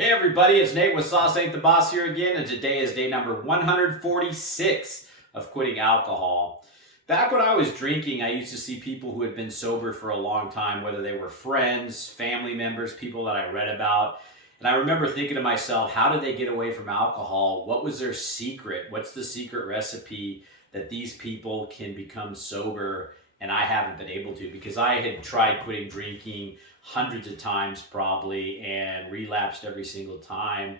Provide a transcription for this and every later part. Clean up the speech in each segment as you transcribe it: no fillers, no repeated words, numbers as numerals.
Hey everybody, it's Nate with Sauce Ain't the Boss here again, and today is day number 146 of quitting alcohol. Back when I was drinking, I used to see people who had been sober for a long time, whether they were friends, family members, people that I read about. And I remember thinking to myself, how did they get away from alcohol? What was their secret? What's the secret recipe that these people can become sober and I haven't been able to? Because I had tried quitting drinking hundreds of times probably and relapsed every single time.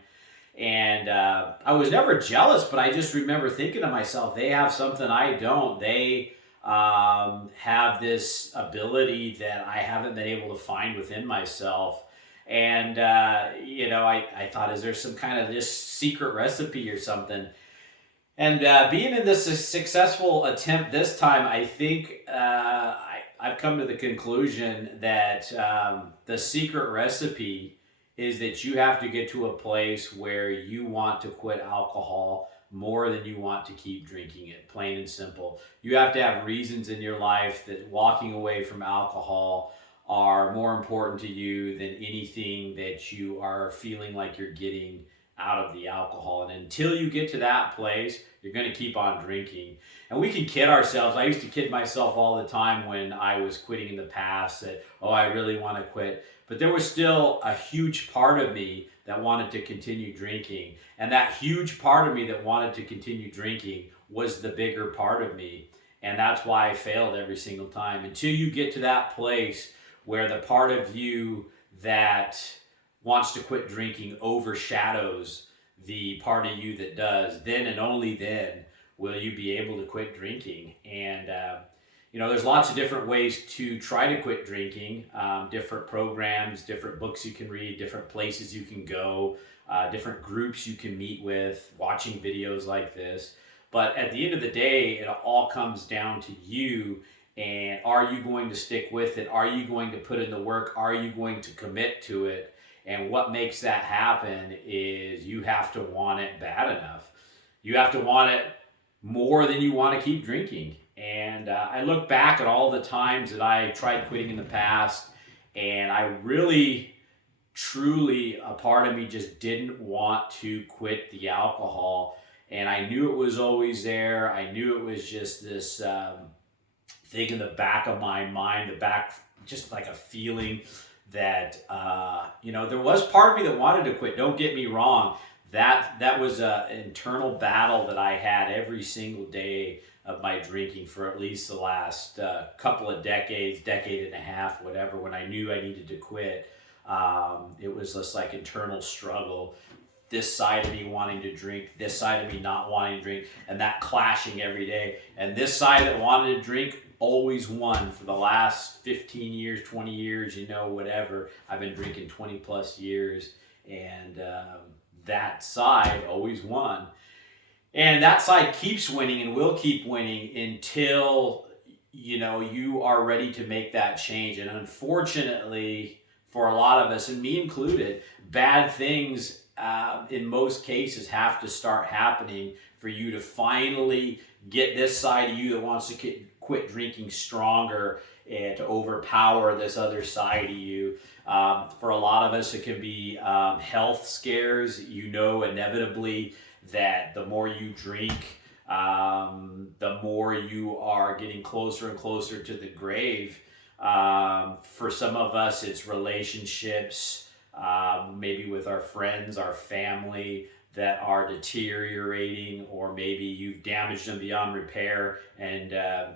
And I was never jealous, but I just remember thinking to myself, they have something I don't. They have this ability that I haven't been able to find within myself. And, I thought, is there some kind of this secret recipe or something? And being in this successful attempt this time, I think I've come to the conclusion that the secret recipe is that you have to get to a place where you want to quit alcohol more than you want to keep drinking it, plain and simple. You have to have reasons in your life that walking away from alcohol are more important to you than anything that you are feeling like you're getting out of the alcohol. And until you get to that place, you're going to keep on drinking. And we can kid ourselves. I used to kid myself all the time when I was quitting in the past that, oh, I really want to quit. But there was still a huge part of me that wanted to continue drinking. And that huge part of me that wanted to continue drinking was the bigger part of me. And that's why I failed every single time. Until you get to that place where the part of you that wants to quit drinking overshadows the part of you that does, then and only then will you be able to quit drinking. And there's lots of different ways to try to quit drinking, different programs, different books you can read, different places you can go, different groups you can meet with, watching videos like this. But at the end of the day, it all comes down to you. And are you going to stick with it? Are you going to put in the work? Are you going to commit to it? And what makes that happen is you have to want it bad enough. You have to want it more than you want to keep drinking. And I look back at all the times that I tried quitting in the past, and I really, truly, a part of me just didn't want to quit the alcohol. And I knew it was always there. I knew it was just this thing in the back of my mind, just like a feeling that there was part of me that wanted to quit. Don't get me wrong. That was an internal battle that I had every single day of my drinking for at least the last couple of decades, decade and a half, whatever, when I knew I needed to quit. It was just like internal struggle. This side of me wanting to drink, this side of me not wanting to drink, and that clashing every day. And this side that wanted to drink always won for the last 15 years, 20 years, whatever. I've been drinking 20 plus years, and that side always won. And that side keeps winning and will keep winning until, you are ready to make that change. And unfortunately, for a lot of us, and me included, bad things in most cases have to start happening for you to finally get this side of you that wants to quit drinking stronger and to overpower this other side of you. For a lot of us, it can be health scares. Inevitably that the more you drink, the more you are getting closer and closer to the grave. For some of us, it's relationships, maybe with our friends, our family, that are deteriorating, or maybe you've damaged them beyond repair and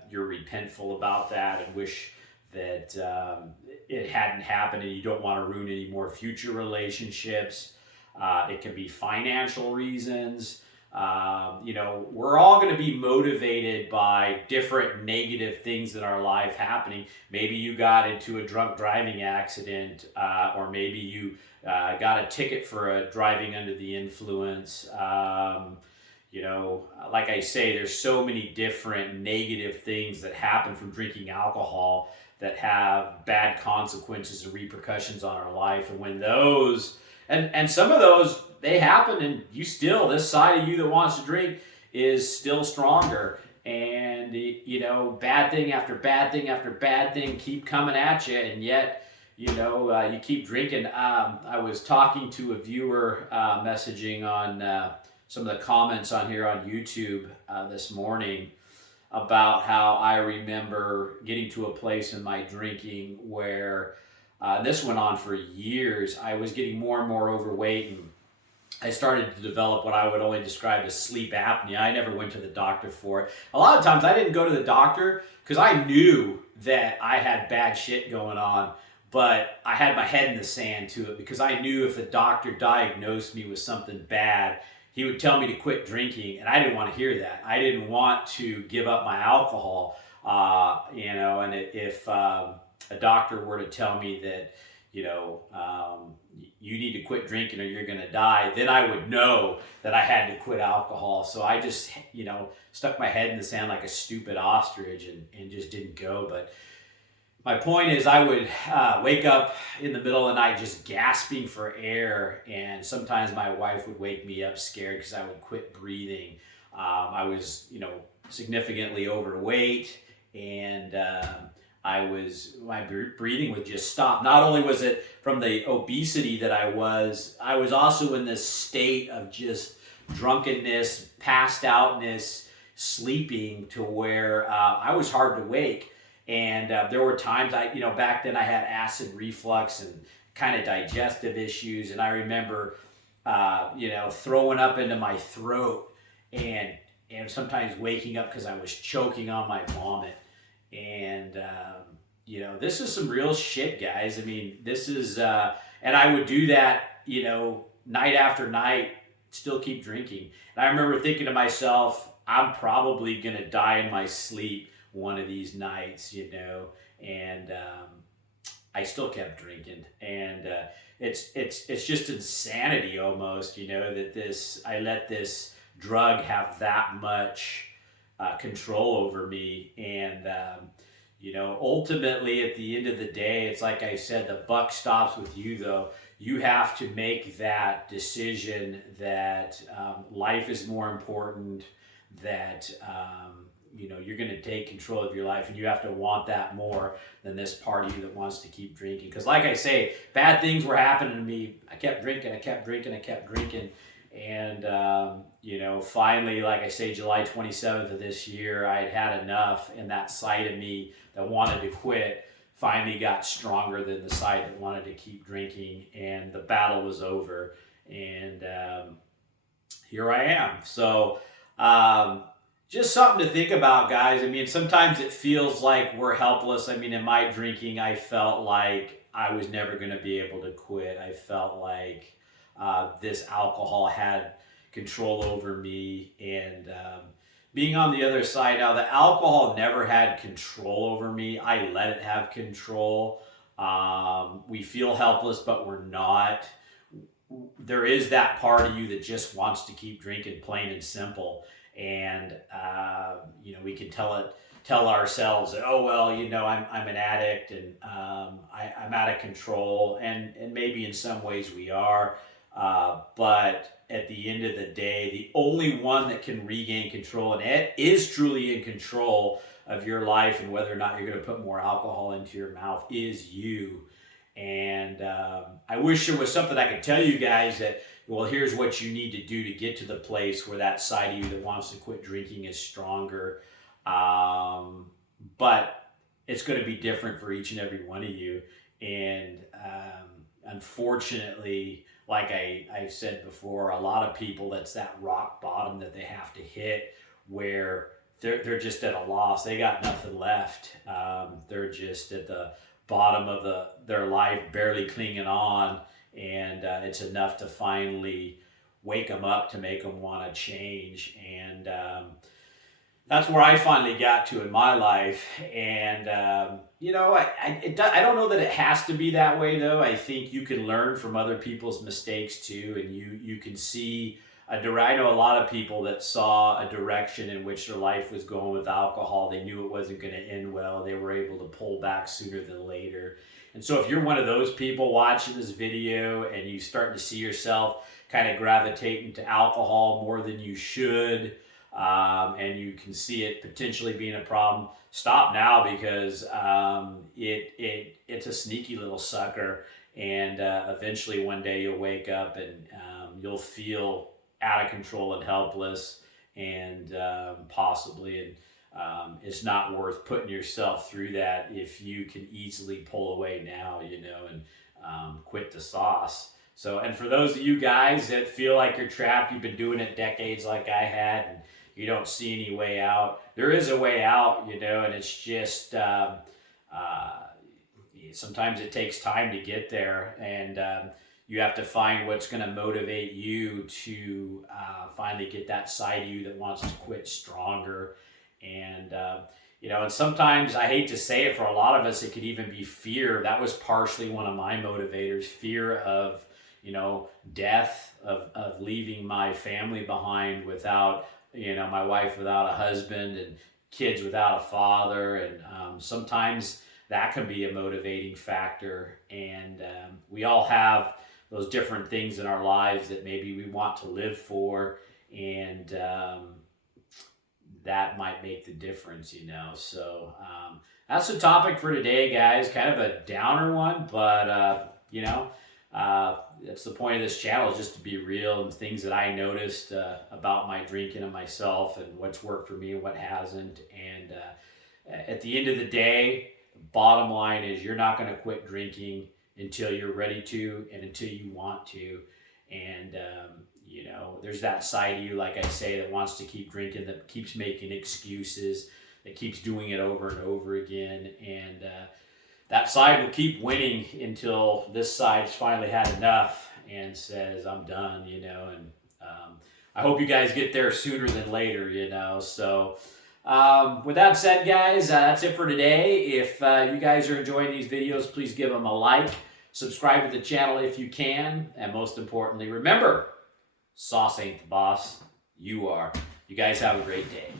you're repentful about that and wish that it hadn't happened, and you don't want to ruin any more future relationships. It can be financial reasons. We're all going to be motivated by different negative things in our life happening. Maybe you got into a drunk driving accident, or maybe you got a ticket for driving under the influence. Like I say, there's so many different negative things that happen from drinking alcohol that have bad consequences and repercussions on our life. And when those, and some of those, they happen, and this side of you that wants to drink is still stronger. And, bad thing after bad thing after bad thing keep coming at you. And yet you keep drinking. I was talking to a viewer, messaging on some of the comments on here on YouTube this morning about how I remember getting to a place in my drinking where this went on for years. I was getting more and more overweight, and I started to develop what I would only describe as sleep apnea. I never went to the doctor for it. A lot of times I didn't go to the doctor because I knew that I had bad shit going on, but I had my head in the sand to it because I knew if the doctor diagnosed me with something bad, he would tell me to quit drinking, and I didn't want to hear that. I didn't want to give up my alcohol, and if a doctor were to tell me that, you need to quit drinking or you're going to die, then I would know that I had to quit alcohol. So I just, stuck my head in the sand like a stupid ostrich and just didn't go. But my point is, I would wake up in the middle of the night just gasping for air, and sometimes my wife would wake me up scared because I would quit breathing. I was, significantly overweight, and my breathing would just stop. Not only was it from the obesity that I was also in this state of just drunkenness, passed outness, sleeping, to where I was hard to wake. And there were times back then I had acid reflux and kind of digestive issues. And I remember, throwing up into my throat and sometimes waking up because I was choking on my vomit. And, this is some real shit, guys. I mean, this is, and I would do that, night after night, still keep drinking. And I remember thinking to myself, I'm probably going to die in my sleep one of these nights, and I still kept drinking. And it's just insanity almost, that I let this drug have that much control over me. And ultimately at the end of the day, it's like I said, the buck stops with you, though. You have to make that decision that life is more important, that you're going to take control of your life, and you have to want that more than this part of you that wants to keep drinking. Because like I say, bad things were happening to me. I kept drinking. And, finally, like I say, July 27th of this year, I had had enough, and that side of me that wanted to quit finally got stronger than the side that wanted to keep drinking, and the battle was over. And here I am. So just something to think about, guys. I mean, sometimes it feels like we're helpless. I mean, in my drinking, I felt like I was never going to be able to quit. I felt like this alcohol had control over me. And being on the other side now, the alcohol never had control over me. I let it have control. We feel helpless, but we're not. There is that part of you that just wants to keep drinking, plain and simple. And we can tell ourselves that, oh well, I'm an addict, and I'm out of control, and maybe in some ways we are, but at the end of the day, the only one that can regain control and it is truly in control of your life and whether or not you're going to put more alcohol into your mouth is you. And I wish there was something I could tell you guys that, well, here's what you need to do to get to the place where that side of you that wants to quit drinking is stronger. But it's going to be different for each and every one of you. And unfortunately, like I said before, a lot of people, that's that rock bottom that they have to hit where they're just at a loss. They got nothing left. They're just at the bottom of their life, barely clinging on. And it's enough to finally wake them up to make them want to change. And that's where I finally got to in my life. And, I don't know that it has to be that way, though. I think you can learn from other people's mistakes, too. And you can see I know a lot of people that saw a direction in which their life was going with alcohol. They knew it wasn't going to end well. They were able to pull back sooner than later. And so if you're one of those people watching this video and you start to see yourself kind of gravitating to alcohol more than you should, and you can see it potentially being a problem, stop now, because it's a sneaky little sucker, and eventually one day you'll wake up and you'll feel out of control and helpless, and possibly, and it's not worth putting yourself through that if you can easily pull away now, and quit the sauce. So, and for those of you guys that feel like you're trapped, you've been doing it decades like I had, and you don't see any way out, there is a way out, and it's just sometimes it takes time to get there, and you have to find what's going to motivate you to finally get that side of you that wants to quit stronger. And and sometimes, I hate to say it, for a lot of us it could even be fear. That was partially one of my motivators, fear of death, of leaving my family behind without my wife without a husband, and kids without a father. And sometimes that can be a motivating factor. And we all have those different things in our lives that maybe we want to live for, and that might make the difference, So that's the topic for today, guys. Kind of a downer one, but that's the point of this channel, is just to be real, and things that I noticed about my drinking and myself, and what's worked for me and what hasn't. And at the end of the day, bottom line is, you're not going to quit drinking until you're ready to, and until you want to. And there's that side of you, like I say, that wants to keep drinking, that keeps making excuses, that keeps doing it over and over again. And that side will keep winning until this side's finally had enough and says, I'm done, and I hope you guys get there sooner than later, So with that said, guys, that's it for today. If you guys are enjoying these videos, please give them a like, subscribe to the channel if you can, and most importantly, remember, sauce ain't the boss, you are. You guys have a great day.